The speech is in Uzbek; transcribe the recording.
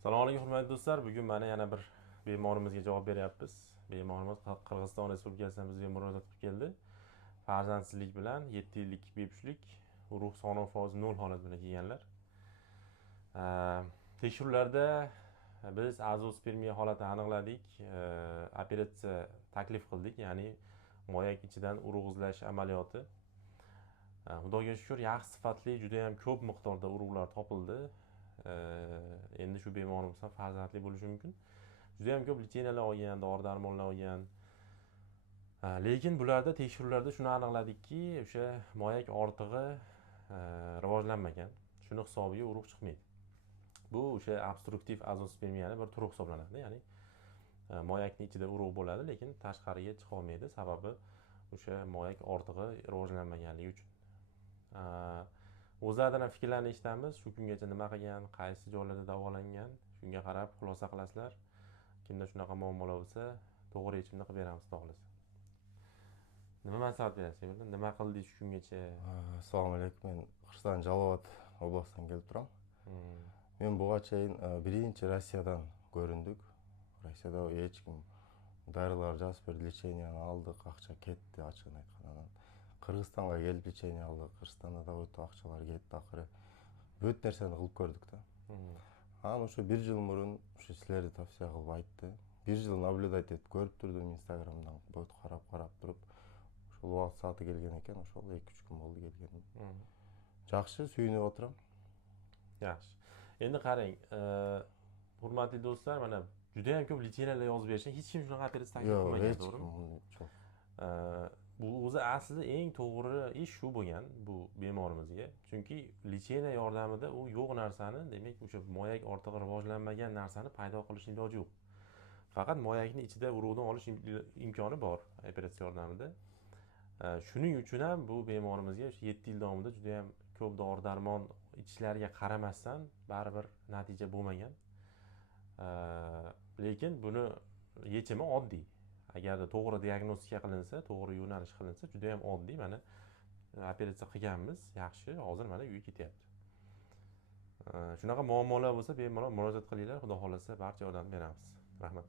Assalomu alaykum hurmatli do'stlar. Bugun mana yana bir bemorimizga javob beryapmiz. Bemorimiz Qirg'iziston Respublikasidan bizga murojaat qilib keldi. Farzandsizlik bilan 7 yillik bepushtlik, ruh sog'lom foizi 0 holat bilan kelganlar. Tekshiruvlarda biz azospermiya holatini aniqladik. Operatsiya taklif qildik, ya'ni moyak ichidan urug' izlash amaliyoti. Xudoga shukr, yaxshi sifatli, juda ham ko'p miqdorda urug'lar topildi. Endi shu bemorimiz ham farzandli bo'lishi mumkin. Juda ham ko'p litseynalar olgan, dori-darmonlar olgan. Lekin bularda tekshiruvlarda shuni aniqladikki, o'sha moyak ortig'i rivojlanmagan. Shuni hisobiga urug' chiqmaydi. Bu o'sha obstruktiv azospermiyani bir turi hisoblanadi. Ya'ni moyakning ichida urug' bo'ladi, lekin tashqariga chiqa olmaydi. Sababi o'sha moyak ortig'i rivojlanmaganligi uchun. O'zlaridan ham fikrlarni eshitamiz. Shu kungacha nima qilgan, qaysi joylarda davolangan, shunga qarab xulosa qilasizlar. Kimda shunaqa muammolar bo'lsa, to'g'ri yechimni qilib beramiz, xudo xolasa. Nima maslahat berasiz? Nima qildingiz shu kungacha? Assalomu alaykum. Men Qirg'iziston Jalolobod oblasidan kelib turaman. Men buga чейин birinchi Rossiyadan ko'rindik. Rossiyada hech kim dorilar жазып berdi, lечениени алдык, акча кетти, ачыгын айтканда. Qirg'izistonga kelib lечение алдык. Qirg'izistonda да өтө акчалар кетти, акыры бүт нерсени кылып көрдүк да. Анан ошо 1 жыл мурун ошо силерди тавсия кылып айтты. 1 жыл наблюдать этип көрүп турдум Инстаграмдан, бүт карап туруп. Ошол убакыт сааты келген экен, ошол 2-3 күн болду келгеним. Жакшы, сүйүнүп отурам. Yaxshi. Endi qarang, hurmatli do'stlar, mana juda ham ko'p litseynalar yozib berishgan. Hech kim shunaqa operatsiya taklif qilmagan, to'g'rimi? Bu o'zi aslida eng to'g'ri ish shu bo'lgan bu bemorimizga. Chunki litseyna yordamida u yo'q narsani, demak, o'sha moyak ortig'i rivojlanmagan narsani paydo qilishning iloji yo'q. Faqat moyakning ichida urug'dan olish imkoni bor operatsiya yordamida. Shuning uchun ham bu bemorimizga 7 yil davomida juda ham ko'p dori-darmon ichishlariga qaramasdan baribir natija bo'lmagan. Lekin buni yechimi oddiy. Agarda to'g'ri diagnostika qilinsa, to'g'ri yo'nalish qilinsa, juda ham oddiy. Mana operatsiya qilganmiz, yaxshi, hozir mana uyga ketyapti. Shunaqa muammolar bo'lsa, bemalol murojaat qilinglar, xudo xolasa barcha yordam beramiz. Rahmat.